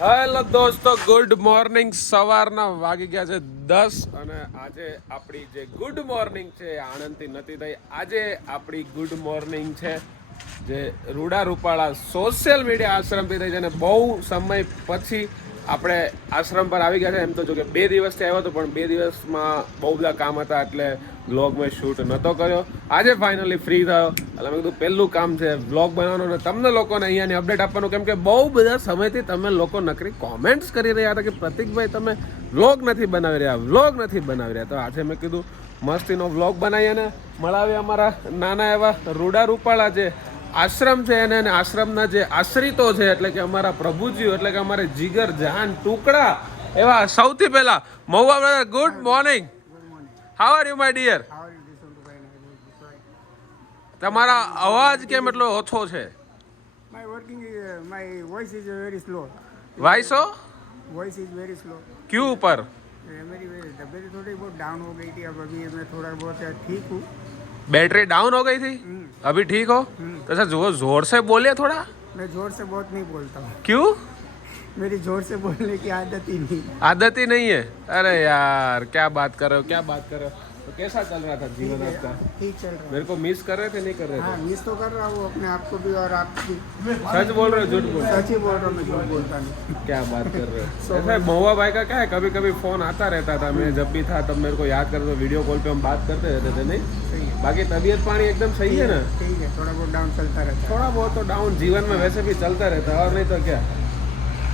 Hello દોસ્તો, good morning. સવારના વાગી ગયા છે 10 અને આજે આપણી જે ગુડ મોર્નિંગ છે એ આણંદથી નથી થઈ. આજે આપણી ગુડ મોર્નિંગ છે જે રૂડા રૂપાળા સોશિયલ મીડિયા આશ્રમથી થઈ છે અને બહુ સમય પછી આપણે આશ્રમ પર આવી ગયા છે. એમ તો જો કે 2 દિવસથી આવ્યો હતો, પણ 2 દિવસમાં બહુ બધા કામ હતા એટલે વ્લોગ મેં શૂટ નહોતો કર્યો. આજે ફાઇનલી ફ્રી થયો એટલે મેં કીધું પહેલું કામ છે વ્લોગ બનાવવાનું અને તમને લોકોને અહીંયાની અપડેટ આપવાનું, કેમ કે બહુ બધા સમયથી તમે લોકો નકરી કોમેન્ટ્સ કરી રહ્યા હતા કે પ્રતિકભાઈ તમે વ્લોગ નથી બનાવી રહ્યા. તો આજે મેં કીધું મસ્તીનો વ્લોગ બનાવીએ અને મળાવીએ અમારા નાના એવા રૂડા રૂપાળા જે આશ્રમ છે અને આશ્રમના જે આશ્રિતો છે, એટલે કે અમારા પ્રભુજીઓ, એટલે કે અમારે જીગર જાન ટુકડા એવા. સૌથી પહેલા Mahuva brother, good morning. How are you my dear? તમારા અવાજ કેમ એટલો ઓછો છે? My voice is very slow. વાઇસો Voice is very slow. क्यों ऊपर? मेरी तबीयत थोड़ी बहुत डाउन हो गई थी. अब अभी मैं थोड़ा बहुत ठीक हूँ. बैटरी डाउन हो गई थी, अभी ठीक हो? तो सर जोर से बोलिए थोड़ा. मैं जोर से बहुत नहीं बोलता हूँ. क्यों? मेरी जोर से बोलने की आदत ही नहीं. आदत ही नहीं है? अरे यार क्या बात कर रहे हो. तो कैसा चल रहा था जीवन आपका? ठीक चल रहा है. मेरे को मिस कर रहे थे, नहीं कर रहे हाँ, थे? मिस तो कर रहा हूँ अपने आप को भी और आपको भी. सच बोल रहे हो झूठ बोल रहे सच ही बोल रहा हूँ, मैं झूठ बोलता नहीं. हो? क्या बात कर रहे हो. ऐसा महुआ भाई का क्या है, कभी कभी फोन आता रहता था. मैं जब भी था तब मेरे को याद करते, वीडियो कॉल पे हम बात करते रहते थे. नहीं सही है. बाकी तबीयत पानी एकदम सही है ना? ठीक है, थोड़ा बहुत डाउन चलता रहता है. थोड़ा बहुत तो डाउन जीवन में वैसे भी चलता रहता है, और नहीं तो क्या.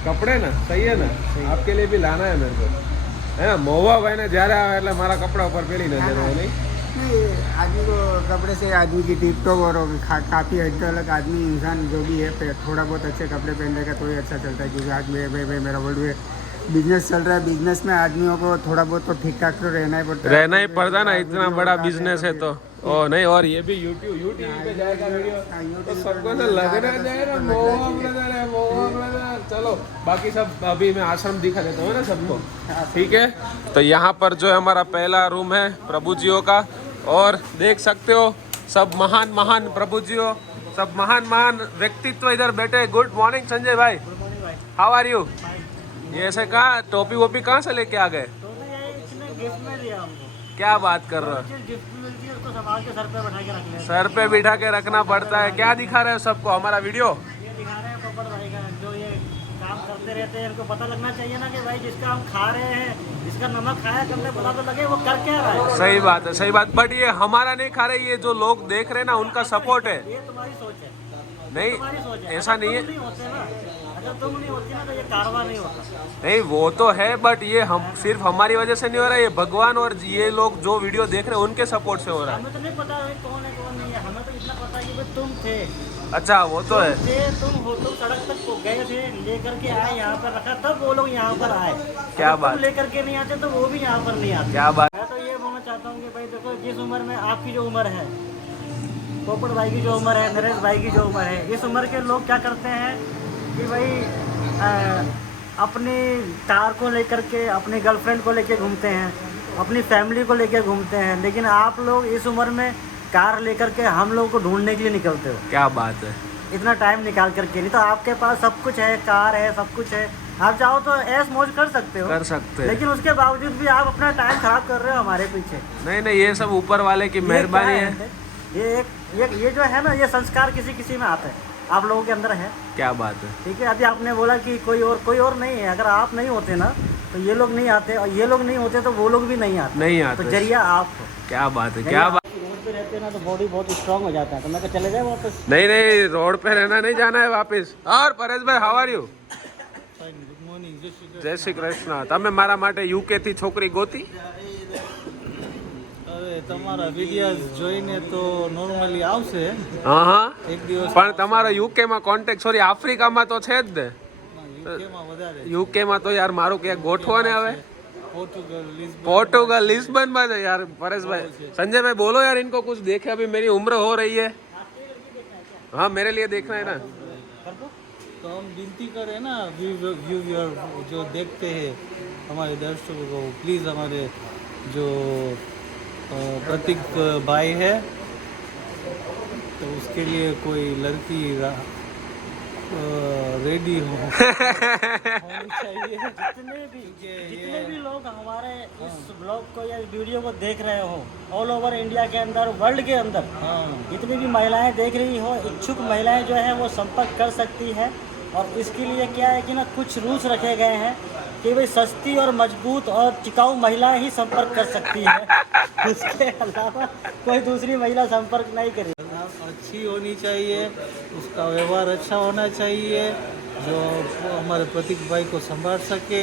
कपड़े ना सही है ना, आपके लिए भी लाना है मेरे को, है ना. महुआ भाई ने જ્યારે આવે એટલે મારા કપડા ઉપર પેલી નજર હોય. नहीं नहीं, आदमी को कपड़े से आदमी की टिप टॉप और काफ़ी अलग आदमी इंसान जो भी है थोड़ा बहुत अच्छे कपड़े पहनेगा तो ही अच्छा चलता है. क्योंकि आज मेरा वर्ल्ड में बिजनेस चल रहा है. बिजनेस में आदमियों को थोड़ा बहुत तो ठीक ठाक तो रहना ही पड़ता है. रहना ही पड़ता ना, इतना बड़ा बिजनेस है तो. ओ नहीं, और ये भी यूट्यूब पे जाएगा वीडियो, तो सबको तो लगना जाएगा महुआ ब्रदर है, महुआ ब्रदर. चलो बाकी सब अभी मैं आश्रम दिखा देता हूँ ना सबको, ठीक है. तो यहाँ पर जो है हमारा पहला रूम है प्रभुजियों का, और देख सकते हो सब महान महान प्रभुजियों, सब महान महान व्यक्तित्व इधर बैठे. गुड मॉर्निंग संजय भाई, हाउ आर यू? ये ऐसे कहा टोपी वोपी कहाँ से लेके आ गए? क्या बात कर रहे हो. सर पे बिठा के रखना पड़ता है. क्या दिखा रहे हो सबको हमारा वीडियो? ये दिखा रहे हैं पोपट भाई का, जो ये काम करते रहते हैं. इनको पता लगना चाहिए ना कि भाई जिसका हम खा रहे हैं, जिसका नमक खाया कम पता तो लगे वो कर क्या रहा है. सही बात है, सही बात. बट ये हमारा नहीं खा रहे, ये जो लोग देख रहे हैं ना उनका सपोर्ट है. ये तुम्हारी सोच है. नहीं तुम्हारी सोच है. ऐसा नहीं है. नहीं होते ना, अगर तुम नहीं होती ना तो ये कारवा नहीं होता. नहीं वो तो है, बट ये हम सिर्फ हमारी वजह से नहीं हो रहा है. ये भगवान और ये लोग जो वीडियो देख रहे हैं उनके सपोर्ट से हो रहा है. हमें तो नहीं पता भाई कौन है कौन नहीं है. हमें तो इतना पता है कि भाई तुम थे. अच्छा वो तो है. तुम सड़क तक गए थे, लेकर के आए, यहाँ पर रखा, तब वो लोग यहाँ पर आए. क्या अगर बात. तुम लेकर के नहीं आते तो वो भी यहाँ पर नहीं आते. क्या बात. मैं तो ये बोलना चाहता हूँ कि भाई देखो, जिस उम्र में आपकी जो उम्र है, पोपट भाई की जो उम्र है, नरेश भाई की जो उम्र है, इस उम्र के लोग क्या करते हैं कि भाई अपनी कार को लेकर के, अपनी गर्लफ्रेंड को लेकर घूमते हैं, अपनी फैमिली को लेकर घूमते हैं. लेकिन आप लोग इस उम्र में कार लेकर के हम लोगों को ढूंढने के लिए निकलते हो. क्या बात है. इतना टाइम निकाल करके. नहीं तो आपके पास सब कुछ है, कार है, सब कुछ है, आप चाहो तो ऐश मौज कर सकते हो. कर सकते हैं. लेकिन उसके बावजूद भी आप अपना टाइम खराब कर रहे हो हमारे पीछे. नहीं नहीं, ये सब ऊपर वाले की मेहरबानी है. ये जो है ना, ये संस्कार किसी किसी में आता है, आप लोगों के अंदर है. क्या बात है. ठीक है. अभी आपने बोला कि कोई और नहीं है. अगर आप नहीं होते ना तो ये लोग नहीं आते, और ये लोग नहीं होते तो वो लोग भी नहीं आते. नहीं आते. तो जरिया आप हो. क्या बात है. क्या बात. रोड पे रहते ना तो बॉडी बहुत स्ट्रांग हो जाता है. तो मैं तो चले जाए वापस. नहीं नहीं, रोड पे रहना नहीं, जाना है वापस. और परेश भाई, how are you? Good morning. જય શ્રી કૃષ્ણ. તમે મારા માટે યુકે થી છોકરી ગોતી? હવે તમારા વિડિયોઝ જોઈને તો નોર્મલી આવશે હા હા, એક દિવસ. પણ તમારો યુકે માં કોન્ટેક્ટ, સોરી આફ્રિકામાં તો છે જ ને. યુકેમાં વધારે. યુકે માં તો યાર મારું ક્યાંક ગોઠવો ને હવે. पोर्टुगल, लिस्बन. पोर्टुगल लिस्बन में तो यार परेश भाई, संजय भाई बोलो यार इनको कुछ देखे. अभी मेरी उम्र हो रही है. हाँ मेरे लिए देखना है ना. तो हम विनती करें ना, व्यूअर जो देखते हैं हमारे दर्शकों को, प्लीज़ हमारे जो प्रतीक भाई है तो उसके लिए कोई लड़की रेडी होनी चाहिए। जितने भी लोग हमारे इस ब्लॉग को या वीडियो को देख रहे हो, ऑल ओवर इंडिया के अंदर, वर्ल्ड के अंदर, जितनी भी महिलाएं देख रही हो, इच्छुक महिलाएं जो है वो संपर्क कर सकती है। और इसके लिए क्या है कि ना कुछ रूल्स रखे गए हैं कि भाई सस्ती और मजबूत और टिकाऊ महिलाएं ही संपर्क कर सकती है। उसके अलावा कोई दूसरी महिला संपर्क नहीं करेगी। अच्छी होनी चाहिए, उसका व्यवहार अच्छा होना चाहिए, जो हमारे प्रतीक भाई को संभाल सके,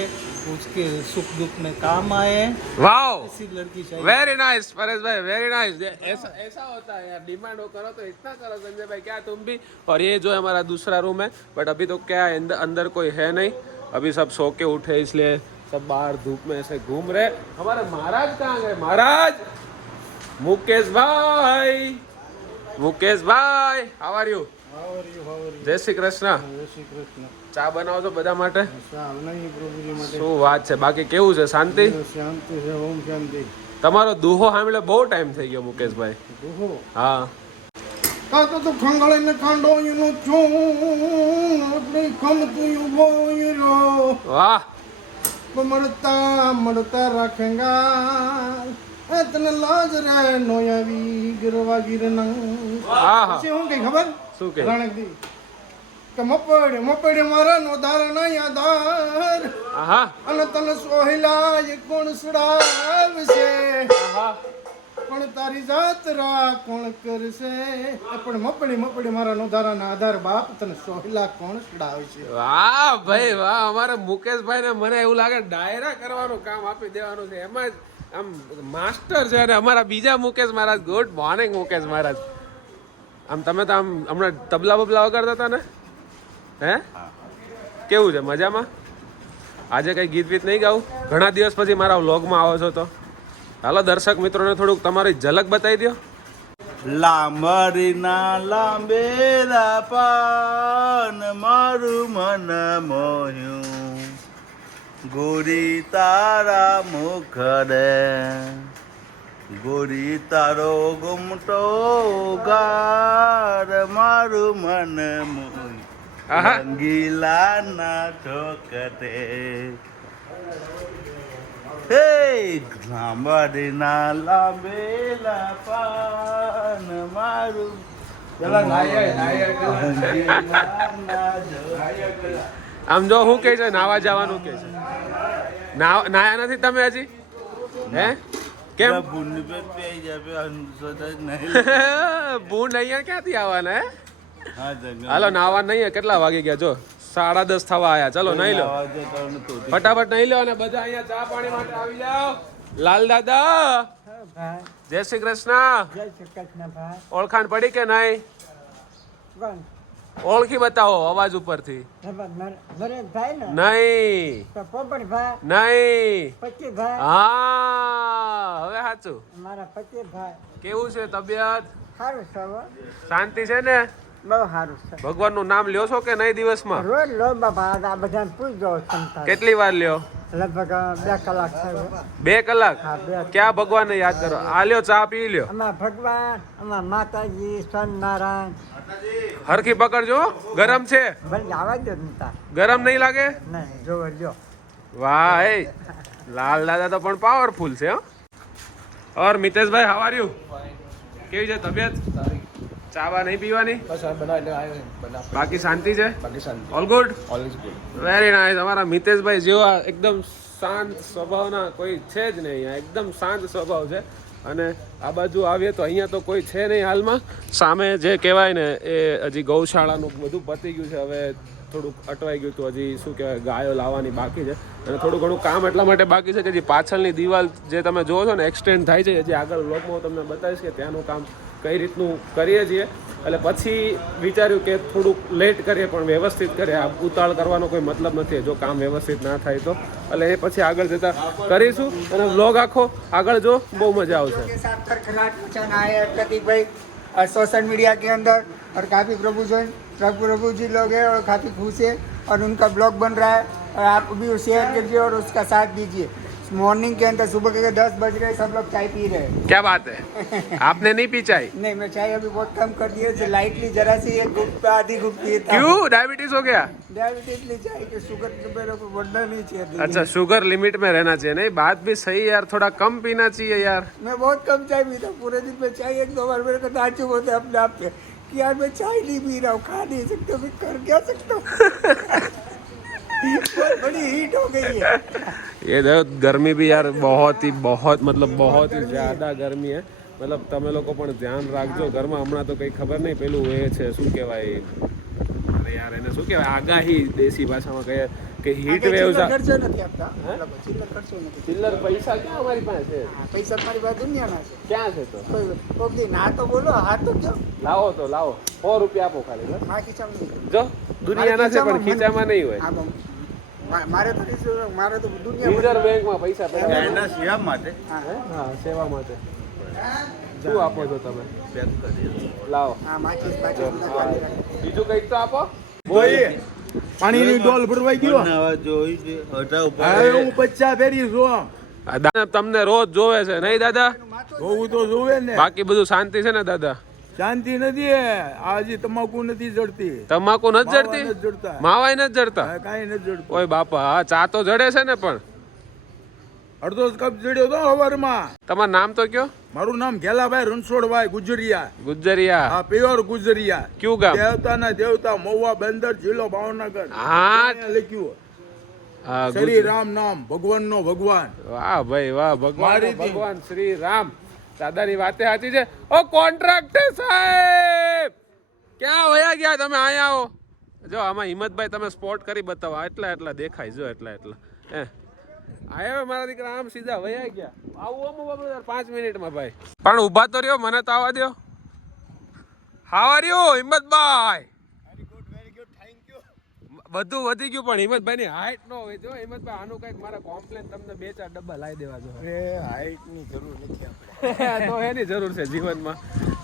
उसके सुख दुख में काम आए, वाओ, ऐसी लड़की चाहिए। वेरी नाइस परेश भाई, वेरी नाइस। ऐसा ऐसा होता है यार, डिमांड हो करो तो इतना करो संजय भाई, क्या तुम भी। और ये जो है हमारा दूसरा रूम है, बट अभी तो क्या है, अंदर कोई है नहीं, अभी सब सो के उठे, इसलिए सब बाहर धूप में ऐसे घूम रहे। हमारे महाराज कहाँ गए? महाराज मुकेश भाई, मुकेश भाई, हाउ आर यू? જય શ્રી કૃષ્ણ. ચા બનાવો છો બધા માટે? શું વાત છે, બાકી કેવું છે? શાંતિ? શાંતિ છે, ઓમ શાંતિ. તમારો દુહો સાંભળે બહુ ટાઈમ થઈ ગયો મુકેશભાઈ. હા, કાતો તો ખંગળે ને કાંડો એનો છું આપણે ખમતું ઉભો રો વાહ, મળતા મળતા રાખેંગા એ તને લાજ રે નોયાવી ગરવા ગિરનંગ. આહા, પછી હું કઈ ખબર શું કે? રાણકદી કે મપડે મારા નો ધારણા યાદાર આહા, અને તને સોહિલા એ કોણ સડાવશે, આહા, પણ તારી જાત્રા કોણ કરશે, પણ મપડી મારા નો ધારાના આધાર બાપ તને સોહિલા કોણ સડાવશે. વાહ ભાઈ વાહ. અમારે મુકેશભાઈ ને મને એવું લાગે ડાયરા કરવાનું કામ આપી દેવાનું છે, એમાં જ આમ માસ્ટર છે. અને અમારા બીજા મુકેશ મહારાજ, ગુડ મોર્નિંગ મુકેશ મહારાજ. આમ તમે તો આમ હમણાં તબલા બબલા વગાડતા હતા ને, હે? કેવું છે, મજામાં? આજે કઈ ગીત વીત નહીં ગાવું? ઘણા દિવસ પછી મારા વ્લોગમાં આવો છો તો હાલો દર્શક મિત્રોને થોડુંક તમારી ઝલક બતાવી દો. લાંબરીના લાંબેરા પાન મારું મન મોહ્યું, ગોરી તારા મુખડે, ગોરી તારો ગુમટો ગાર મારું મન મોહ્યું, આહા, રંગીલાના ઠોકરે. હે લાંબરીના લાંબેલા પાન મારું આમ જો શું કહે છે, નાવા જવાનું કે છે? નાયા નથી તમે હજી? હે કેમ? બૂંદ અહીંયા ક્યાંથી આવવાના? હે હાલો નાવા નહીં. કેટલા વાગી ગયા જો? 10:30 થવા આયા. ચલો નહીં લો, ફટાફટ નહીં લો, અને બધા અહીંયા ચા પાણી માટે આવી જાઓ. લાલ દાદા, જય શ્રી કૃષ્ણ. ઓળખાણ પડી કે નહીં? ઓળખી બતાવો અવાજ ઉપરથી. નહીં નહીં, હા હવે સાચું. કેવું છે તબિયત? શાંતિ છે ને? બહુ સારું છે. ભગવાનનું નામ લ્યો છો કે નહીં દિવસમાં? રોજ લો બાપા, આ બધાને પૂછજો. કેટલી વાર લ્યો? લગભગ 2 કલાક થયો. 2 કલાક? હા, 2 ક્યાં ભગવાનને યાદ કરો? આ લ્યો ચા પી લ્યો. આમાં ભગવાન, આમાં માતાજી, સ્વામિનારાયણ. હરખી પકડજો, ગરમ છે. ભલે આવા જ નતા. ગરમ નહીં લાગે? નહીં, જોવો લ્યો. વાહ, એ લાલ દાદા તો પણ પાવરફુલ છે. ઓર મિતેશભાઈ, હાઉ આર યુ? કેવી છે તબિયત? ચાવા નહીં પીવાની? બાકી શાંતિ છે? All good? Very nice. અમારા મિતેશભાઈ જેવા એકદમ શાંત સ્વભાવના કોઈ છે જ નહીં અહીંયા, એકદમ શાંત સ્વભાવ છે. અને આ બાજુ આવીએ તો અહીંયા તો કોઈ છે નહીં હાલમાં. સામે જે કહેવાય ને એ હજી ગૌશાળાનું બધું પતી ગયું છે, હવે થોડુંક અટવાઈ ગયું હતું, હજી શું કહેવાય ગાયો લાવવાની બાકી છે. અને થોડું ઘણું કામ એટલા માટે બાકી છે કે જે પાછળની દિવાલ જે તમે જુઓ છો ને એક્સટેન્ડ થાય છે, હજી આગળ વ્લોગમાં હું તમને બતાવીશ કે ત્યાંનું કામ કઈ રીતનું કરીએ છીએ. એટલે પછી વિચાર્યું કે થોડુંક લેટ કરીએ પણ વ્યવસ્થિત કરીએ. આ ઉતાળ કરવાનો કોઈ મતલબ નથી જો કામ વ્યવસ્થિત ના થાય તો. એટલે એ પછી આગળ જતા કરીશું અને વ્લોગ આખો આગળ જો, બહુ મજા આવશે. के साथ खड़खड़ाहट मचाना है प्रतीक भाई और सोशल मीडिया के अंदर, और काफ़ी प्रभु जी लोग हैं और काफ़ी खुश है और उनका ब्लॉग बन रहा है और आप भी शेयर कीजिए और उसका साथ दीजिए. मॉर्निंग के अंदर सुबह के 10 बज रहे सब लोग चाय पी रहे हैं। क्या बात है, आपने नहीं पी चाय? नहीं, मैं चाय अभी बहुत कम कर दिया, लाइटली जरा सी एक घुट आधी घुट पिए था। क्यों, डायबिटीज हो गया? डायबिटीज नहीं चाहिए कि शुगर मेरे को बढ़ना नहीं चाहिए। अच्छा, शुगर लिमिट में रहना चाहिए। नहीं, बात भी सही यार, थोड़ा कम पीना चाहिए यार। मैं बहुत कम चाय पीता हूँ, पूरे दिन में चाय 1-2 बार मेरे को ताज्जुब होता है अपने आप पे कि यार मैं चाय नहीं पी रहा हूँ, खा नहीं सकता, मैं कर क्या सकता हूँ। बहुत बड़ी हीट हो गई है। ये देखो, गर्मी भी यार बहुत ही ज़्यादा गर्मी है। मतलब તમે લોકો પણ ધ્યાન રાખજો ઘરમાં. હમણાં તો કંઈ ખબર નહીં, પેલું એ છે શું કહેવાય, અરે યાર એને શું કહેવાય, આગાહી દેશી ભાષામાં કહે કે હીટ વેવ. ખર્ચો નથી આપતા, ચિલ્લર ખર્ચો નથી. ચિલ્લર પૈસા ક્યાં અમારી પાસે છે? પૈસા તમારી પાસે દુનિયાના છે. ક્યાં છે? તો કોક દી ના તો બોલો, હા તો કયો. લાવો તો લાવો, 100 રૂપિયા આપો ખાલી. મારા ખીચામાં નહીં. જો દુનિયાના છે પણ ખીચામાં નહીં હોય. હા, મારે તો દુનિયા રિઝર્વ બેંકમાં પૈસા પડ્યા એના સેવા માટે હા, સેવા માટે. શું આપો છો તમે? લાવો. હા, માચીસ જો, પાછળ હા. બીજું કંઈક તો આપો. પાણીની ડોલ ભરવાઈ ગયો હવે હું 50 ફેરી જોવા આ દાદા તમને રોજ જોવે છે નહીં દાદા? જોવું તો જોવે ને. બાકી બધું શાંતિ છે ને દાદા? શાંતિ નથી. આજે તમાકુ નથી જડતી, તમાકુ નથી માવા નથી જડતી? જડતા. માવાય નથી જડતા? કાંઈ નથી જડતું. ઓય બાપા, હા, ચા તો જડે છે ને પણ. અડધો કપ જડ્યો તો સવારમાં. તમારું નામ તો કયો? મારું નામ ઘેલાભાઈ રણછોડભાઈ ગુજરિયા. ગુજરિયા. હા, પ્યોર ગુજરિયા. કયું ગામ? દેવતાના દેવતા, મહુવા બંદર, જિલ્લો ભાવનગર. હા. અહીંયા લખ્યું હા, શ્રી રામ નામ, ભગવાનનો ભગવાન. વાહ ભાઈ વાહ, ભગવાન મારી દી. ભગવાન શ્રી રામ. દાદાની વાતે સાચી છે. ઓ કોન્ટ્રાક્ટર સાહેબ, ક્યાં વયા ગયા તમે? અહીંયા આવો. જો આમાં હિંમતભાઈ તમે સ્પોટ કરી બતાવો. એટલા દેખાય, જો એટલા હે આયા મારા દીકરા, આમ સીધા વયા ગયા. આવું આમ 5 મિનિટમાં ભાઈ. પણ ઊભા તો રહ્યો, મને તો આવવા દો. How are you Himmatbhai? બધું વધી ગયું પણ હિંમતભાઈ ની હાઈટ નો હોય. જો હિંમતભાઈ, આનું કઈક મારા કોમ્પ્લેન તમને 2-4 ડબ્બા લાવી દેવા જો. હાઈટની જરૂર નથી આપણે. તો એની જરૂર છે જીવનમાં.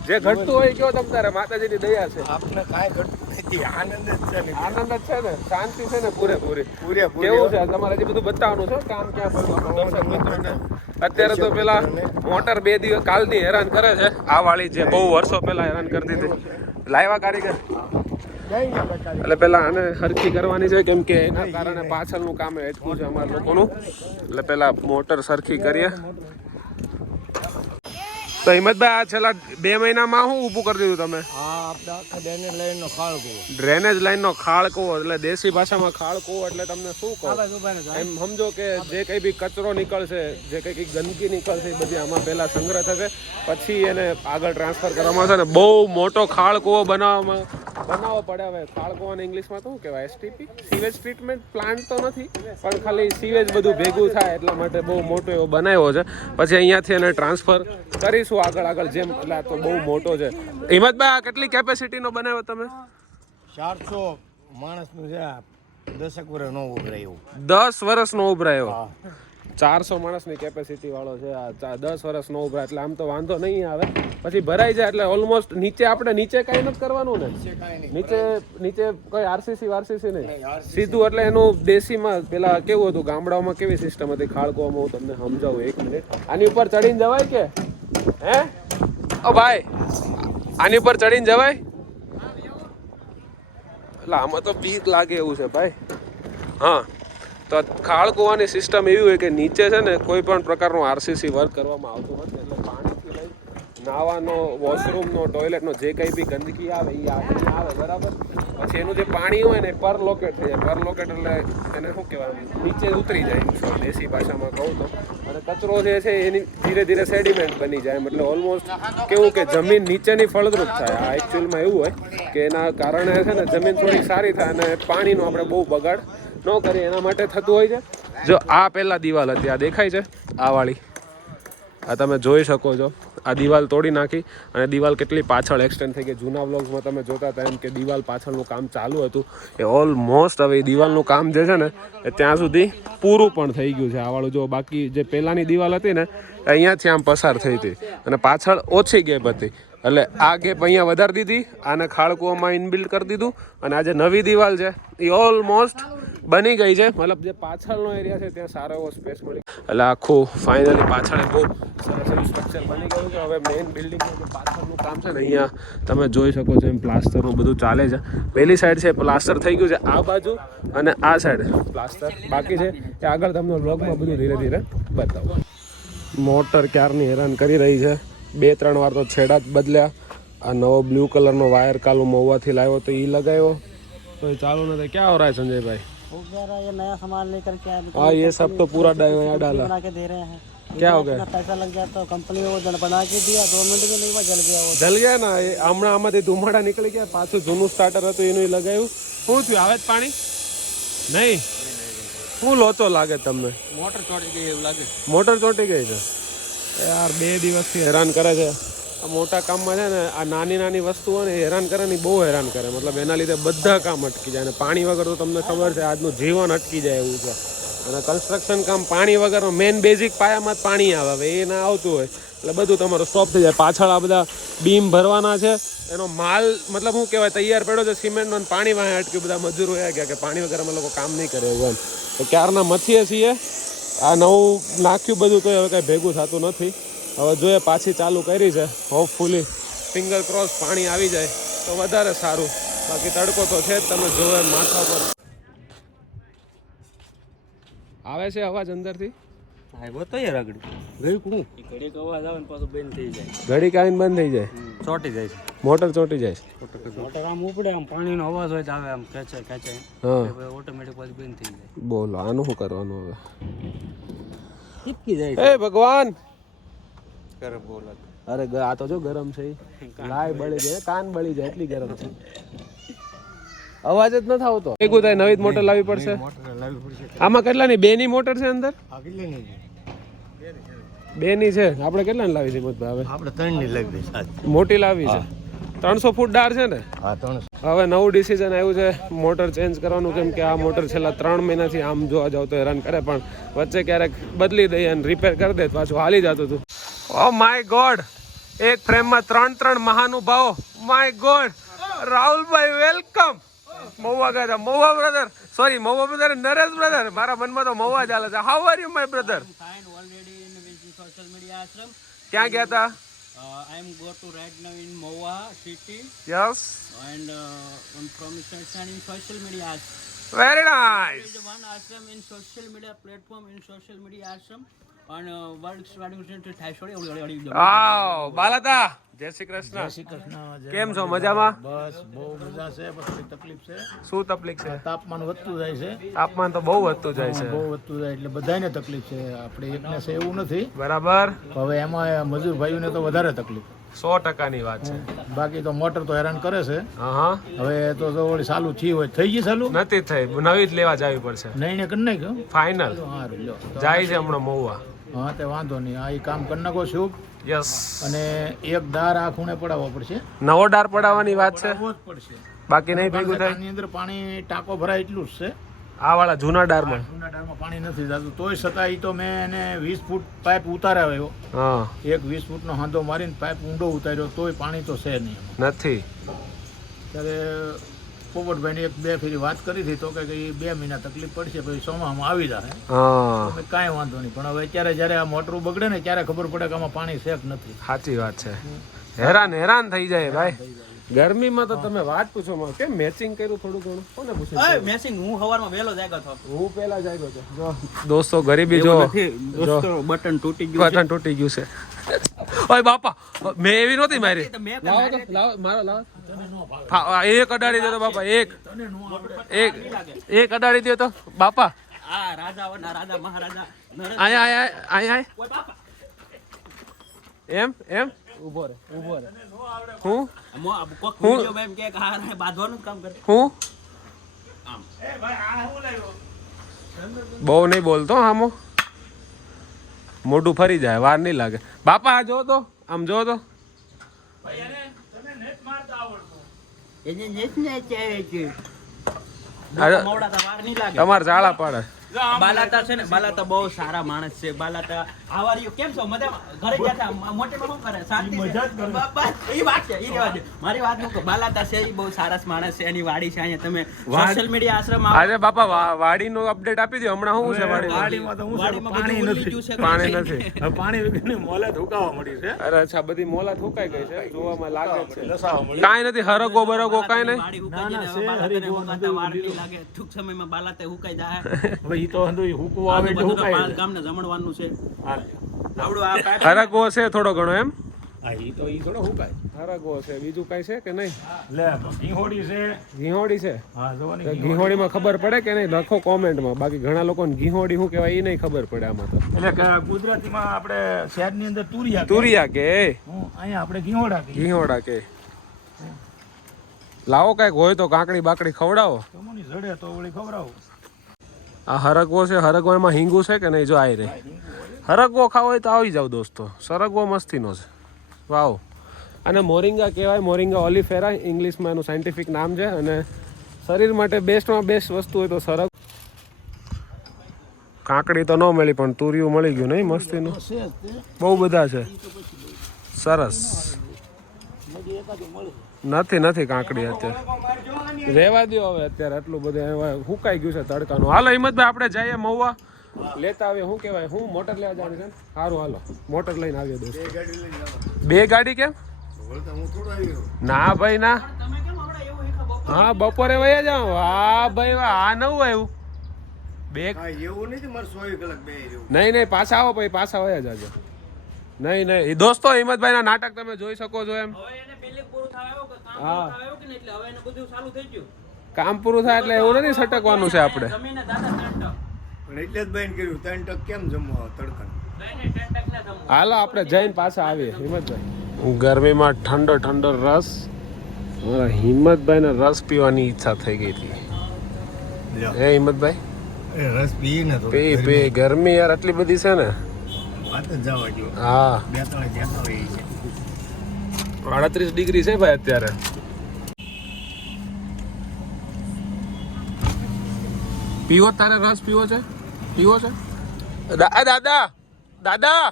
જે ઘટતું હોય કયો તમ તારે, માતાજીની દયા છે. આપણે કાંઈ ઘટતું નથી, આનંદ જ છે ને. આનંદ જ છે ને, શાંતિ છે ને પૂરેપૂરી. કેવું છે તમારે હજી બધું બતાવવાનું છે? કામ ક્યાં પડ્યું દર્શક મિત્રોને? અત્યારે તો પેલા મોટર 2 દિવસ કાલની હેરાન કરે છે. આ વાળી જે બહુ વર્ષો પહેલા હેરાન કરતી હતી, લાવ્યા કારીગર. એટલે પેલા આને હરખી કરવાની છે, કેમ કે એના કારણે પાછળનું કામ અટકું છે અમારા લોકોનું. એટલે પેલા મોટર સરખી કરીએ. તો હિંમતભાઈ, આ છેલ્લા 2 મહિનામાં શું ઊભું કરી દીધું તમે? ડ્રેનેજ લાઈનનો ખાળ કહો એટલે દેશી ભાષામાં ખાળ કહો એટલે તમને શું કહો? એમ સમજો કે જે કંઈ બી કચરો નીકળશે, જે કંઈ ગંદકી નીકળશે, એ બધી આમાં પહેલા સંગ્રહ થશે, પછી એને આગળ ટ્રાન્સફર કરવામાં આવશે. ને બહુ મોટો ખાળ કૂવો બનાવવો પડે. હવે ખાળ કૂવાને ઇંગ્લિશમાં શું કહેવાય? STP, સીવેજ ટ્રીટમેન્ટ પ્લાન્ટ તો નથી, પણ ખાલી સીવેજ બધું ભેગું થાય એટલા માટે બહુ મોટો એવો બનાવ્યો છે. પછી અહીંયાથી એને ટ્રાન્સફર કરીશું આગળ જેમ. એટલે આ તો બહુ મોટો છે. હિંમતભાઈ, આ કેટલી કેપેસિટીનો બનાવ્યો તમે? 400 માણસનું છે. 10 વર્ષ નો ઉભરાયો. 10 વર્ષનો ઉભરાયો. 400 માણસની કેપેસિટી વાળો છે આ. 10 વર્ષ નો ઉભરાય એટલે આમ તો વાંધો નહીં આવે. પછી ભરાઈ જાય એટલે ઓલમોસ્ટ નીચે આપણે નીચે કઈ નથી કરવાનું ને. નીચે કોઈ આરસીસી નહીં, સીધું. એટલે એનું દેશીમાં પેલા કેવું હતું, ગામડાઓમાં કેવી સિસ્ટમ હતી ખાળકુવામાં, હું તમને સમજાવું 1 મિનિટ. આની ઉપર ચડીને જવાય કે હે? ઓ ભાઈ, આની ઉપર ચડીને જવાય? એટલે આમાં તો બીક લાગે એવું છે ભાઈ. હા, તો ખાળ કૂવાની સિસ્ટમ એવી હોય કે નીચે છે ને કોઈ પણ પ્રકારનું આરસીસી વર્ક કરવામાં આવતું નથી. એટલે પાણીથી લઈ નાવાનો, વોશરૂમનો, ટોયલેટનો જે કંઈ બી ગંદકી આવે એ આગળ આવે, બરાબર. પછી એનું જે પાણી હોય ને પર લોકેટ થઈ જાય. પર લોકેટ એટલે એને શું કહેવાય, નીચે ઉતરી જાય દેશી ભાષામાં કહું તો. અને કચરો જે છે એની ધીરે ધીરે સેડિમેન્ટ બની જાય. એટલે ઓલમોસ્ટ કેવું કે જમીન નીચેની ફળદ્રુપ થાય. આ એકચ્યુઅલમાં એવું હોય કે એના કારણે છે ને જમીન થોડી સારી થાય અને પાણીનો આપણે બહુ બગાડ ન કરીએ એના માટે થતું હોય છે. જો આ પહેલા દિવાલ હતી, આ દેખાય છે આ વાળી, આ તમે જોઈ શકો છો. આ દિવાલ તોડી નાખી અને દિવાલ કેટલી પાછળ એક્સટેન્ડ થઈ ગઈ. જૂના વ્લોગ્સમાં તમે જોતા હતા એમ કે દિવાલ પાછળનું કામ ચાલુ હતું. એ ઓલમોસ્ટ હવે એ દિવાલનું કામ જે છે ને એ ત્યાં સુધી પૂરું પણ થઈ ગયું છે. આ વાળું જો, બાકી જે પહેલાંની દિવાલ હતી ને અહીંયાથી આમ પસાર થઈ હતી અને પાછળ ઓછી ગેપ હતી. એટલે આ ગેપ અહીંયા વધારી દીધી, આને ખાળકૂવામાં ઇનબિલ્ડ કરી દીધું. અને આ જે નવી દિવાલ છે એ ઓલમોસ્ટ બની ગઈ છે, મતલબ જે પાછળનો એરિયા છે ત્યાં સારો એવો સ્પેસ મળી, એટલે આખું ફાઇનલી પાછળ બહુ સરસ એવું સ્ટ્રક્ચર બની ગયું છે. હવે મેઇન બિલ્ડિંગનું જે પાછળનું કામ છે ને, અહીંયા તમે જોઈ શકો છો એમ પ્લાસ્ટરનું બધું ચાલે છે. પહેલી સાઈડ છે પ્લાસ્ટર થઈ ગયું છે આ બાજુ, અને આ સાઈડ પ્લાસ્ટર બાકી છે. કે આગળ તમને વ્લોગમાં બધું ધીરે ધીરે બતાવો. મોટર ક્યારની હેરાન કરી રહી છે, 2-3 વાર તો છેડા જ બદલ્યા. આ નવો બ્લુ કલરનો વાયર કાલુ મહુવાથી લાવ્યો તો એ લગાવ્યો તો એ ચાલુ નથી. क्या हो रहा है संजय भाई? हो गया रहा, ये नया सामान लेकर के आए, हाँ ये सब तो पूरा नया डाला. बना के दे रहे हैं. क्या हो इतना गया? पैसा लग गया तो कंपनी में वो बना के दिया, 2 मिनट में नहीं हुआ, जल गया वो. જલ ગયા ને એ હમણાં આમાંથી ધુમાડા નીકળી ગયા. પાછું જૂનું સ્ટાર્ટર હતું એનું ય લગાવ્યું. શું થયું? આવે જ પાણી નહીં? શું લોચો લાગે તમને? मोटर ચોટી ગઈ એવું લાગે. મોટર ચોંટી ગઈ છે યાર. 2 દિવસથી હેરાન કરે છે આ મોટા કામમાં. છે ને આ નાની નાની વસ્તુઓ ને હેરાન કરે ને, બહુ હેરાન કરે. મતલબ એના લીધે બધા કામ અટકી જાય. અને પાણી વગર તો તમને ખબર છે આજનું જીવન અટકી જાય એવું છે. અને કન્સ્ટ્રક્શન કામ પાણી વગરનો મેઇન બેઝિક પાયામાં જ પાણી આવે. હવે એ ના આવતું હોય એટલે બધું તમારું સ્ટોપ થઈ જાય. પાછળ આ બધા બીમ ભરવાના છે, એનો માલ મતલબ શું કહેવાય તૈયાર પડ્યો છે સિમેન્ટનો, અને પાણી વાંહે અટક્યું. બધા મજૂરો એ ગયા કે પાણી વગર અમે લોકો કામ નહીં કરે એવું એમ. તો ક્યારના મથીએ છીએ. આ નવું નાખ્યું બધું તો હવે કાંઈ ભેગું થતું નથી. હવે જોઈએ, પાછી ચાલુ કરી છે. હોપફુલી ફિંગર ક્રોસ પાણી આવી જાય તો વધારે સારું. બાકી તડકો તો છે જ, તમે જોવે માથા પર આવે છે અવાજ અંદરથી. આવ્યો તો યાર આગળ ગયું કું ઘડીક અવાજ આવે ને પાછું બંધ થઈ જાય, ઘડી કાઈને બંધ થઈ જાય, ચોટી જાય છે. મોટર ચોંટી જાય. મોટર આમ ઉપડે, આમ પાણીનો અવાજ હોય તો આવે, આમ ખેંચે હા ઓટોમેટિક પાછું બંધ થઈ જાય. બોલો આનું શું કરવાનું હવે? ટીપકી જાય. હે ભગવાન! કરે બોલા અરે આ તો જો ગરમ છે, લાય બળી જાય, કાન બળી જાય એટલી ગરમ છે. અવાજ જ નથી આવતો. ભેગું થાય નવી જ મોટર લાવવી પડશે. આમાં કેટલાની? 2 ની મોટર છે અંદર? બે ની છે. આપણે કેટલાની લાવી છે હિંમતભાઈ? હવે આપણે 3 ની લગી મોટી લાવી છે. 300 ફૂટ ડાર છે ને? હા 300. હવે નવું ડિસિઝન આવ્યું છે મોટર ચેન્જ કરવાનું. કેમ કે આ મોટર છેલ્લા 3 મહિનાથી આમ જોવા જાવ તો હેરાન કરે, પણ વચ્ચે ક્યારેક બદલી દઈએ અને રિપેર કરી દે પાછું હાલી જતું હતું. ઓ માય ગોડ, એક ફ્રેમમાં 3 મહાનુભાવો. My God, Rahulbhai welcome. Mahuva ગયા હતા. Mahuva brother, sorry Mahuva brother, Naresh brother. મારા મનમાં તો મહુવા જ હાલે છે. How are you my brother? Already in social media ashram. ક્યાં ગયા હતા? I am go to right now in Moa city yes, and from in social media ashram. Very nice. There is one ashram in social media platform in social media ashram on world starting to Thai story. આવ બાલાતા, જય શ્રી કૃષ્ણ. કેમ છો? મજામાં? બસ બહુ મજા છે, બસ થોડી તકલીફ છે. શું તકલીફ છે? તાપમાન વધતું જાય છે. તાપમાન તો બહુ વધતું જાય છે. બહુ વધતું જાય એટલે બધાને તકલીફ છે. આપણે એકને છે એવું નથી. બરાબર, હવે એમાં મજૂર ભાઈઓને તો વધારે તકલીફ. 100%ની વાત છે. બાકી તો મોટર તો હેરાન કરે છે. હા, હવે તો જો વળી ચાલુ થઈ હોય થઈ ગઈ ચાલુ, નથી થઈ, નવી જ લેવા જવી પડશે. નહીં ને કરી નાખ્યો. ફાઇનલ સારું લ્યો. જાય છે હમણાં મહુવા. હા તે વાંધો નહીં. આ ઈ કામ કરી નાખો શુભ. યસ, અને એક દાર આ ખૂણે પડાવવો પડશે. નવો ડાર પડાવવાની વાત છે, પડાવવો જ પડશે. બાકી નહીં ભેગું થાય. આની અંદર પાણી ટાંકો ભરાય એટલું જ છે. આ વાળા જૂના ડારમાં. જૂના ડાળમાં પાણી નથી જતું. તોય છતાં ઈ તો મેં એને 20 ફૂટ પાઇપ ઉતારાવ્યો. હા, એક 20 ફૂટનો હાંધો મારીને પાઇપ ઊંડો ઉતાર્યો, તોય પાણી તો છે નહીં એમાં. નથી. ત્યારે પોપટભાઈને 1-2 ફેરી વાત કરી હતી તો કે 2 મહિના તકલીફ પડશે, પછી ચોમાસામાં આવી જાય. હા, તો કાંઈ વાંધો નહીં. પણ હવે અત્યારે જ્યારે આ મોટરું બગડે ને ત્યારે ખબર પડે કે આમાં પાણી છે કે નથી. સાચી વાત છે. હેરાન થઈ જાય ભાઈ. ગરમીમાં તો તમે વાત પૂછો માં. કેમ મેચિંગ કર્યું થોડું ઘણું? કોને પૂછ્યું? મેસિંગ હું સવારમાં વહેલો જાગ્યો હતો. હું પહેલા જ આવ્યો હતો. જો દોસ્તો ગરીબી જો, દોસ્તો બટન તૂટી ગયું બટન તૂટી ગયું છે. ઓય બાપા, મેં એવી નહોતી મારી. છે. મેં લાવો તો, લાવો મારો લાવો. હા, એક અડાડી દો તો બાપા, એક અડાડી દો તો બાપા. આ રાજા રાજા મહારાજા નરેશ આય ઓય બાપા એમ ઉભો રે. હું કોક વિડિયો માં એમ કે આ બાંધવાનું જ કામ કરે. હું બહુ નહીં બોલતો હામો, મોઢું ફરી જાય, વાર નહીં લાગે. બાપા આ જો તો, આમ જો તો. એને નેટને ચાહે છે. અરે, મોડા તો વાર નહીં લાગે. તમારે ઝાડા પાડે. બાલાતા છે ને, બાલાતા બહુ સારા માણસ છે. બાલાતા આવારીઓ કેમ છો મજામાં? ઘરે ગયા હતા મોટેમાં શું કરે? શાંતિ છે? બસ એ વાત છે, એ રહેવા દે. મારી વાત મૂકો. બાલાતા છે એ બહુ સરસ માણસ છે, એની વાડી છે અહીંયા. તમે સોશિયલ મીડિયા આશ્રમ આજે બાપા વાડીનો અપડેટ આપી દો. હમણાં શું છે વાડીમાં તો હું છે, વાડીમાં પાણી બધું નથી. ઉલી ગયું છે. પાણી નથી. હવે પાણી વગરની મોલે ધુકાવા મળી છે. અરે અચ્છા, બધી મોલા થુકાઈ ગઈ છે, જોવામાં લાગે જ છે. લસાવા મળી. કાંઈ નથી, હરગો બરગો કાંઈ નહીં. વાડી હુકાઈ જાય, હવે બાલાતાને હુકાતા વાર નહીં લાગે. ટૂંક સમયમાં બાલાતે હુકાઈ જાય. હવે ઈ તો હંધુય હુકવું આવે એટલે બધું તો હુકાય. પાંચ ગામને જમણવાનું છે. હાલ. આવડું આ પાઇપ હરગો છે થોડો ઘણો એમ. હા, ઈ તો ઈ થોડો હુકાય. હરગો છે, બીજું કાંઈ છે કે નહીં? લે ઘીહોડી છે. ઘીહોડી છે. હા તો જોવાની ઘીહોડીમાં ખબર પડે કે નહીં? લખો કોમેન્ટમાં. બાકી ઘણા લોકોને ઘીહોડી શું કહેવાય એ નહીં ખબર પડે આમાં તો. એટલે કે ગુજરાતીમાં આપણે શહેરની અંદર તુરિયા કહે. તુરિયા કે અહીંયા આપણે ઘીહોડા કહીએ. ઘીહોડા કે. લાવો કાંઈક હોય તો કાકડી બાકડી ખવડાવો. તમોની જડે તો વળી ખવડાવું. આ હરગવો છે, હરગવો એમાં હિંગુ છે કે નહીં? જો આઈ રે. હરગવો ખાવો હોય તો આવી જાવ દોસ્તો. સરગવો મસ્તીનો છે. વાવ. અને મોરિંગા કહેવાય, મોરિંગા ઓલિફેરા ઇંગ્લિશમાં એનું સાયન્ટિફિક નામ છે. અને શરીર માટે બેસ્ટમાં બેસ્ટ વસ્તુ હોય તો સરગ. કાકડી તો ન મળી પણ તુરિયું મળી ગયું નહીં? મસ્તીનું બહુ બધા છે. સરસ. નથી કાંકડી અત્યારે. રહેવા દો હવે, અત્યારે આટલું બધું હુકાઈ ગયું છે તડકાનું. હાલો હિંમતભાઈ, આપણે જઈએ મહુવા, લેતા આવીએ. શું કહેવાય, હું મોટર લેવા જવાનું છે? સારું, હાલો મોટર લઈને આવીએ દોસ્તો. બે ગાડી કેમ? ના ભાઈ ના. હા, બપોરે વયા જાઓ. વાહ ભાઈ વાહ, આ નવું આવ્યું. બે નહીં, પાછા આવો ભાઈ, પાછા વયા જાજો. નહીં દોસ્તો, હિંમતભાઈ ના નાટક તમે જોઈ શકો છો એમ. હવે એને પેલે પૂરું થવા આવ્યો કે કામ હા. પૂરું થવા આવ્યો કે નહીં, એટલે હવે એને બધું ચાલુ થઈ ગયું. કામ પૂરું થાય એટલે એવું નથી સટકવાનું છે આપણે. જમીને દાદા 3 ટક. પણ એટલે જ બેન કર્યું 3 ટક કેમ જમવા તડકા. બેને 3 ટક ના જમવું. હાલો આપણે જઈને પાછા આવીએ. હિંમતભાઈ, ગરમીમાં ઠંડો ઠંડો રસ. મારા હિંમતભાઈને રસ પીવાની ઈચ્છા થઈ ગઈ હતી. હે હિંમતભાઈ, રસ પી ને તો પી ગરમી યાર આટલી બધી છે ને. વાત જ જવા દો. હા, 2-3 જતા રહી છે. 38 ડિગ્રી છે ભાઈ અત્યારે. પીવો તારે રસ પીવો છે? દાદા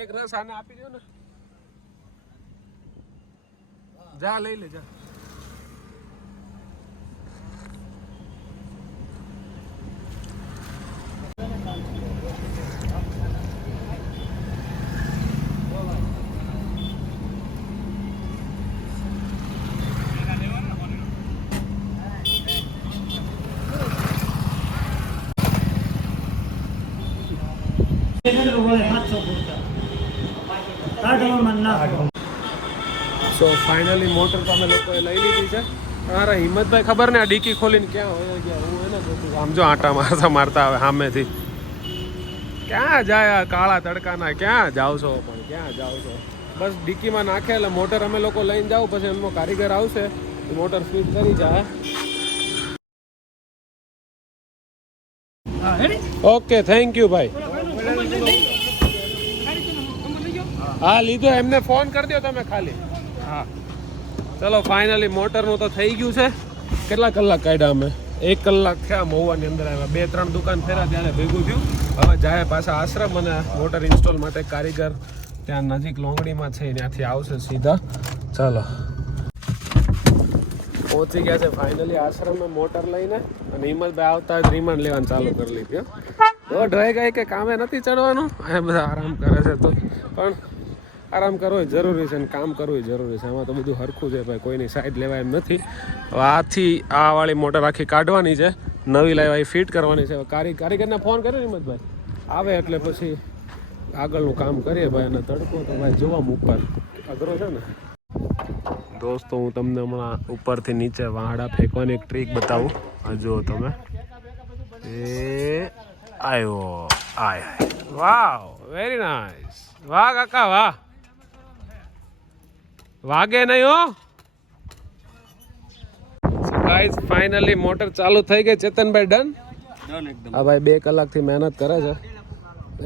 એક રસ આને આપી દો ને. જા લઈ લે જા. સો ફાઇનલી મોટર તો અમે લોકોએ લઈ લીધી છે. અરે હિંમતભાઈ ખબર ને આ ડીકી ખોલીને ક્યાં હોય ગયા. હું એને જોતું આમ જો આટા મારતા આવે સામેથી. ક્યાં જાય આ કાળા તડકાના? ક્યાં જાવ છો પણ? ક્યાં જાવ છો? બસ ડીકીમાં નાખે એટલે મોટર અમે લોકો લઈને જાવ. પછી એમનો કારીગર આવશે, મોટર ફિટ કરી જાય. ઓકે, થેન્ક યુ ભાઈ. હા લીધો, એમને ફોન કરી દો તમે ખાલી. હા ચલો, ફાઇનલી મોટરનું તો થઈ ગયું છે. કેટલા કલાક કાઢ્યા અમે? 1 કલાક થયા મહુવાની અંદર આવ્યા. 2-3 દુકાન ફેરા ત્યારે ભેગું થયું. હવે જાય પાછા આશ્રમ અને મોટર ઇન્સ્ટોલ માટે કારીગર ત્યાં નજીક લોંગડીમાં છે, ત્યાંથી આવશે સીધા. ચાલો પહોંચી ગયા છે ફાઇનલી આશ્રમમાં મોટર લઈને. અને હિંમતભાઈ આવતા જ રિમાન્ડ લેવાનું ચાલુ કરી લીધું. દોઢ રહી ગઈ કે કામે નથી ચડવાનું. આ બધા આરામ કરે છે તો પણ આરામ કરવો જરૂરી છે અને કામ કરવું જરૂરી છે. આમાં તો બધું હરખું છે ભાઈ, કોઈની સાઈડ લેવાય એમ નથી. હવે આથી આ વાળી મોટર આખી કાઢવાની છે, નવી લાવી ફિટ કરવાની છે. કારીગરને ફોન કર્યો હિંમતભાઈ આવે એટલે પછી આગળનું કામ કરીએ ભાઈ. અને તડકો તો ભાઈ જોવામાં ઉપર અઘરો છે ને દોસ્તો. હું તમને હમણાં ઉપરથી નીચે વાહડા ફેંકવાની એક ટ્રીક બતાવું. આ જુઓ તમે. એ આવ્યો, વાવ, વેરી નાઇસ. વાહ કાકા વાહ. વાગે નહીં હો. ગાઈસ ફાઇનલી મોટર ચાલુ થઈ ગઈ. ચેતનભાઈ ડન. હા ભાઈ 2 કલાકથી મહેનત કરે છે.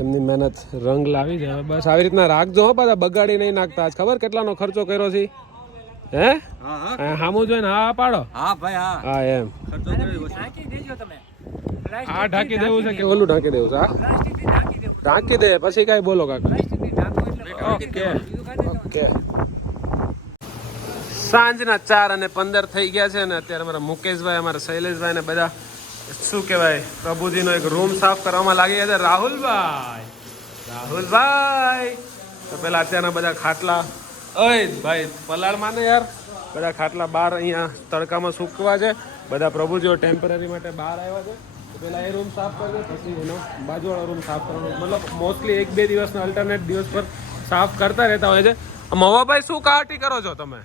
એમની મહેનત રંગ લાવી છે. બસ આવી રીતના રાખજો હો, પાછા બગાડી નહીં નાખતા. આજ ખબર કેટલાનો ખર્ચો કર્યો છે? હે સામું જોઈને હા પાડો. હા ભાઈ હા. હા એમ. ઢાંકી દેજો તમે. આ ઢાંકી દેવું છે કે ઓલું ઢાંકી દેવું છે? ઢાંકી દે પછી કાંઈ બોલો કાકા. Okay okay. સાંજના 4:15 થઈ ગયા છે ને અત્યારે અમારા મુકેશભાઈ, અમારા શૈલેષભાઈ ને બધા શું કહેવાય પ્રભુજીનો એક રૂમ સાફ કરવામાં લાગી ગયા છે. રાહુલભાઈ તો પેલા અત્યારના બધા ખાટલા, ઓય ભાઈ પલાળમાં ને યાર, બધા ખાટલા બહાર અહીંયા તડકામાં સૂકવા છે. બધા પ્રભુજીઓ ટેમ્પરરી માટે બહાર આવ્યા છે. તો પેલા એ રૂમ સાફ કરજો, પછી એનો બાજુવાળો રૂમ સાફ કરવાનો. મતલબ મોસ્ટલી 1-2 દિવસના અલ્ટરનેટ દિવસ પર સાફ કરતા રહેતા હોય છે. મવાભાઈ શું કાટી કરો છો તમે?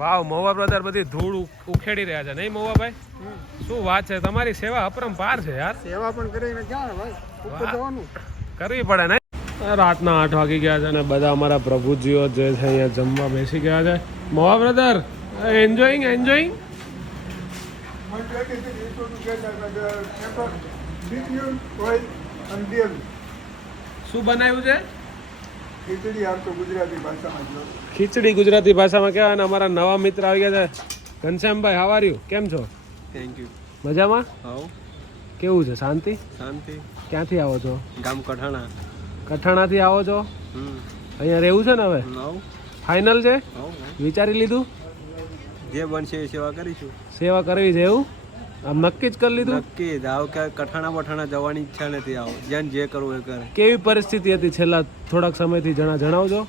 વાવ, મહુવા બ્રધર બધી ધૂળ ઉખેડી રહ્યા છે નહીં મહુવાભાઈ? શું વાત છે, તમારી સેવા અપરંપાર છે યાર. સેવા પણ કરીને જાણ ભાઈ, ઉપર જવાનું કરવી પડે ને. રાતના 8 વાગી ગયા છે અને બધા અમારા પ્રભુજીઓ જે છે અહીંયા જમવા બેસી ગયા છે. Mahuva brother enjoying enjoying. શું બનાવ્યું છે? ખીચડી. આમ તો ગુજરાતી ભાષામાં જો ખીચડી ગુજરાતી ભાષામાં કહેવાય. અને અમારા નવા મિત્ર આવી ગયા છે ઘનશ્યામભાઈ. How are you? કેમ છો? Thank you. મજામાં? હાઉ કેવું છે? શાંતિ? શાંતિ. ક્યાંથી આવો છો? ગામ કઠાણા. કઠાણાથી આવો છો? હમ. અહીંયા રહેવું છે ને હવે? હાઉ ફાઇનલ છે? હાઉ વિચારી લીધું? જે બનશે એ સેવા કરીશું. સેવા કરવી છે એવું? આમ નક્કી જ કરી લીધું? નક્કી જ. આવો કે કઠાણા બઠાણા જવાની ઈચ્છા નથી. આવો જેને જે કરવું એ કરે. કેવી પરિસ્થિતિ હતી છેલ્લા થોડાક સમયથી જણાવજો.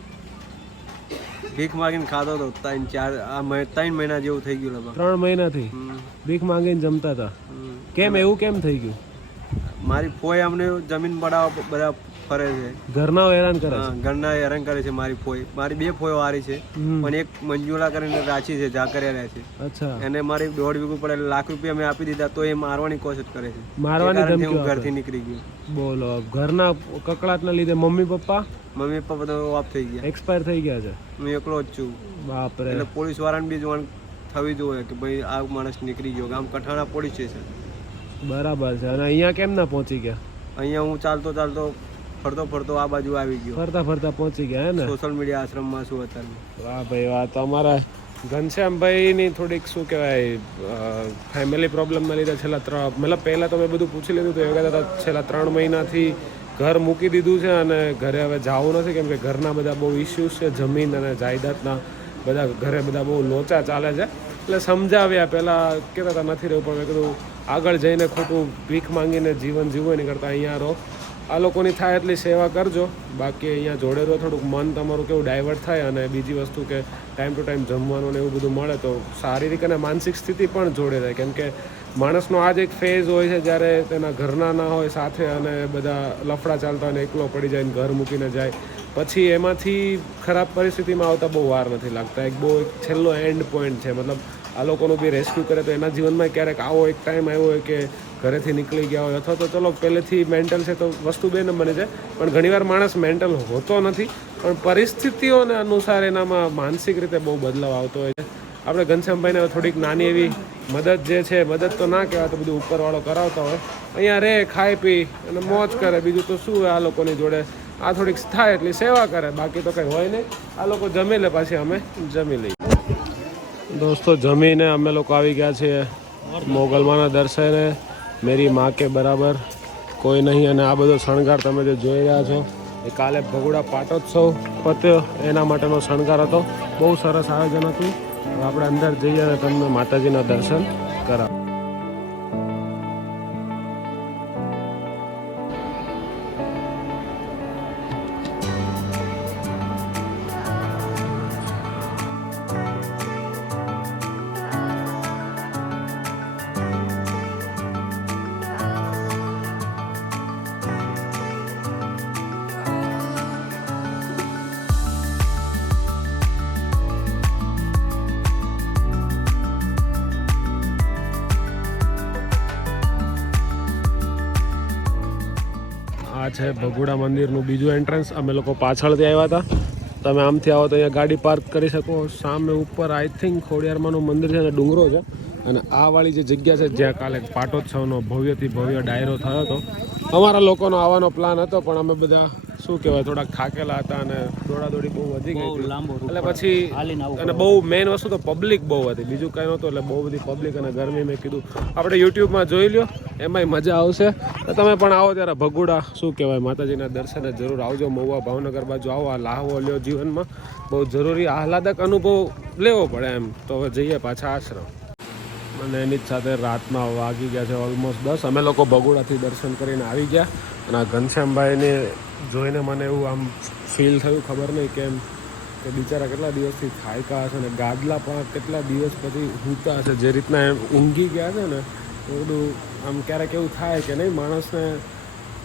ભીખ માગીને ખાધો તો 3 મહિના જેવું થઈ ગયું લગભગ. 3 મહિનાથી હમ. ભીખ માંગીને જમતા હતા. હમ. કેમ એવું કેમ થઈ ગયું? મારી ફોઈ અમને જમીન પડાવવા બધા ફરે છે. ઘરનાઓ હેરાન કરે હા, છે? ઘરના હેરાન કરે છે મારી ફોઈ. મારી 2 ફોઈઓ હારી છે, હમ. પણ એક મંજુલા કરીને રાચી છે, ઝાકરિયા રહે છે. અચ્છા, એને મારી 1.5 વીઘું પડે લાખ રૂપિયા મેં આપી દીધા તો એ મારવાની કોશિશ કરે છે. મારવાની એ કારણથી ધમકીઓ હું આપે? ઘરથી નીકળી ગયો. બોલો, ઘરના કકળાટના લીધે મમ્મી પપ્પા મમ્મી પપ્પા બધા ઓફ થઈ ગયા. એક્સપાયર થઈ ગયા છે? હું એકલો જ છું. બાપરે. એટલે પોલીસ વાળાને બી જોવાનું થવી જોઈએ કે ભાઈ આ માણસ નીકળી ગયો. ગામ કઠાણા પોલીસ સ્ટેશન. બરાબર છે. અને અહીંયા કેમ ના પહોંચી ગયા? અહીંયા હું ચાલતો ફરતો આ બાજુ આવી ગયો. ફરતા ફરતા પહોંચી ગયા હે ને? સોશિયલ મીડિયા આશ્રમમાં છું અત્યારે. વાહ ભાઈ વાહ. તો અમારા ઘનશ્યામભાઈની થોડીક શું કહેવાય ફેમિલી પ્રોબ્લેમના લીધે છેલ્લા મતલબ પહેલાં તો મેં બધું પૂછી લીધું તો એ કહેતા હતા છેલ્લા 3 મહિનાથી ઘર મૂકી દીધું છે અને ઘરે હવે જવું નથી, કેમ કે ઘરના બધા બહુ ઇસ્યુઝ છે, જમીન અને જાયદાદના બધા ઘરે બધા બહુ લોચા ચાલે છે. એટલે સમજાવ્યા, પહેલાં કહેતા હતા નથી રહેવું, પણ મેં કીધું આગળ જઈને ખોટું ભીખ માંગીને જીવન જીવવું નહીં કરતાં અહીંયા રહો. આ લોકોની થાય એટલી સેવા કરજો. બાકી અહીંયા જોડે તો થોડુંક મન તમારું કેવું ડાયવર્ટ થાય. અને બીજી વસ્તુ કે ટાઈમ ટુ ટાઈમ જમવાનું ને એવું બધું મળે તો શારીરિક અને માનસિક સ્થિતિ પણ જોડે રહે. કેમ કે માણસનો આ જ એક ફેઝ હોય છે જ્યારે તેના ઘરના ના હોય સાથે અને બધા લફડા ચાલતા હોય ને એકલો પડી જાય ને ઘર મૂકીને જાય, પછી એમાંથી ખરાબ પરિસ્થિતિમાં આવતા બહુ વાર નથી લાગતા. એક છેલ્લો એન્ડ પોઈન્ટ છે. મતલબ આ લોકોનું બી રેસ્ક્યુ કરે તો એના જીવનમાં ક્યારેક આવો એક ટાઈમ આવ્યો હોય કે ઘરેથી નીકળી ગયા હોય, અથવા તો ચલો પહેલેથી મેન્ટલ છે તો વસ્તુ બે નંબરની છે, પણ ઘણીવાર માણસ મેન્ટલ હોતો નથી, પણ પરિસ્થિતિઓને અનુસાર એનામાં માનસિક રીતે બહુ બદલાવ આવતો હોય છે. આપણે ઘનશ્યામભાઈને થોડીક નાની એવી મદદ જે છે, મદદ તો ના કહેવાય, તો બધું ઉપરવાળો કરાવતા હોય. અહીંયા રહે, ખાય પી અને મોજ કરે, બીજું તો શું આ લોકોની જોડે. આ થોડીક થાય એટલી સેવા કરે, બાકી તો કંઈ હોય નહીં. આ લોકો જમી લે, પાછી અમે જમી લઈએ. દોસ્તો જમીને અમે લોકો આવી ગયા છીએ મોગલમાના દર્શને. મેરી માં કે બરાબર કોઈ નહીં. અને આ બધો શણગાર તમે જે જોઈ રહ્યા છો એ કાલે ભગોડા પાટોત્સવ પત્યો એના માટેનો શણગાર હતો. બહુ સરસ આયોજન હતું. આપણે અંદર જઈએ અને તમને માતાજીના દર્શન કરાવ. આ છે ભગોડા મંદિરનું બીજું એન્ટ્રન્સ. અમે લોકો પાછળથી આવ્યા હતા. તમે આમથી આવો તો અહીંયા ગાડી પાર્ક કરી શકો. સામે ઉપર આઈ થિંક ખોડિયારમાંનું મંદિર છે અને ડુંગરો છે. અને આ વાળી જે જગ્યા છે જ્યાં કાલે પાટોત્સવનો ભવ્યથી ભવ્ય ડાયરો થયો હતો, અમારા લોકોનો આવવાનો પ્લાન હતો, પણ અમે બધા શું કહેવાય થોડાક થાકેલા હતા અને દોડાદોડી બહુ વધી ગઈ હતી. એટલે પછી અને બહુ મેઇન વસ્તુ તો પબ્લિક બહુ હતી, બીજું કાંઈ નહોતું. એટલે બહુ બધી પબ્લિક અને ગરમી. મેં કીધું આપણે યુટ્યુબમાં જોઈ લ્યો, એમાંય મજા આવશે. તો તમે પણ આવો ત્યારે ભગુડા શું કહેવાય માતાજીના દર્શને જરૂર આવજો. મહુવા ભાવનગર બાજુ આવો, આ લાહવો લ્યો જીવનમાં, બહુ જરૂરી આહલાદક અનુભવ લેવો પડે એમ. તો હવે જઈએ પાછા આશ્રમ. અને એની જ સાથે રાતના વાગી ગયા છે ઓલમોસ્ટ 10. અમે લોકો ભગુડાથી દર્શન કરીને આવી ગયા અને આ ઘનશ્યામભાઈને જોઈને મને એવું આમ ફીલ થયું, ખબર નહીં કેમ, કે બિચારા કેટલા દિવસથી થાયકા હશે ને ગાદલા પણ કેટલા દિવસ પછી ઊંઘતા હશે. જે રીતના એમ ઊંઘી ગયા છે ને એ બધું આમ ક્યારેક એવું થાય કે નહીં, માણસને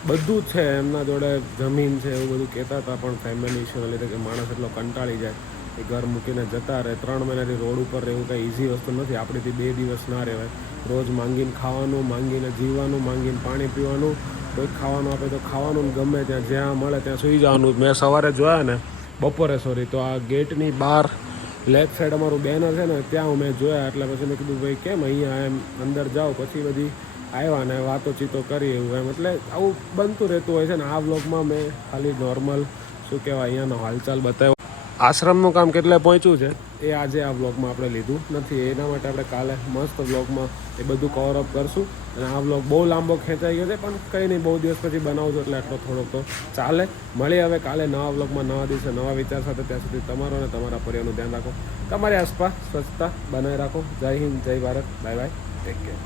બધું જ છે એમના જોડે, જમીન છે એવું બધું કહેતા હતા, પણ ફેમિલી ઇશ્યુના લીધે કે માણસ એટલો કંટાળી જાય એ ઘર મૂકીને જતા રહે. 3 મહિનાથી રોડ ઉપર રહેવું કંઈ ઇઝી વસ્તુ નથી. આપણેથી 2 દિવસ ના રહેવાય. રોજ માંગીને ખાવાનું, માંગીને જીવવાનું, માંગીને પાણી પીવાનું, કોઈ ખાવાનું આપે તો ખાવાનું, ગમે ત્યાં જ્યાં મળે ત્યાં સૂઈ જવાનું. મેં સવારે જોયા ને બપોરે તો આ ગેટની બહાર લેફ્ટ સાઈડ અમારું બેનર છે ને ત્યાં મેં જોયા. એટલે પછી મેં કીધું ભાઈ કેમ અહીંયા એમ અંદર જાઓ. પછી બધી આવ્યા ને વાતોચીતો કરી એવું એમ. એટલે આવું બનતું રહેતું હોય છે ને. આ વ્લોગમાં મેં ખાલી નોર્મલ શું કહેવાય અહીંયાનો હાલચાલ બતાવ્યો. આશ્રમનું કામ કેટલે પહોંચ્યું છે એ આજે આ વ્લોગમાં આપણે લીધું નથી. એના માટે આપણે કાલે મસ્ત વ્લોગમાં એ બધું કવર અપ કરશું. અને આ વ્લોગ બહુ લાંબો ખેંચાઈ ગયો છે, પણ કંઈ નહીં, બહુ દિવસ પછી બનાવજો એટલે આટલો થોડોક તો ચાલે. મળીએ હવે કાલે નવા વ્લોગમાં, નવા દિવસે નવા વિચાર સાથે. ત્યાં સુધી તમારો અને તમારા પરિવારનું ધ્યાન રાખો. તમારી આસપાસ સ્વચ્છતા બનાવી રાખો. જય હિન્દ, જય Bharat, bye bye, take care.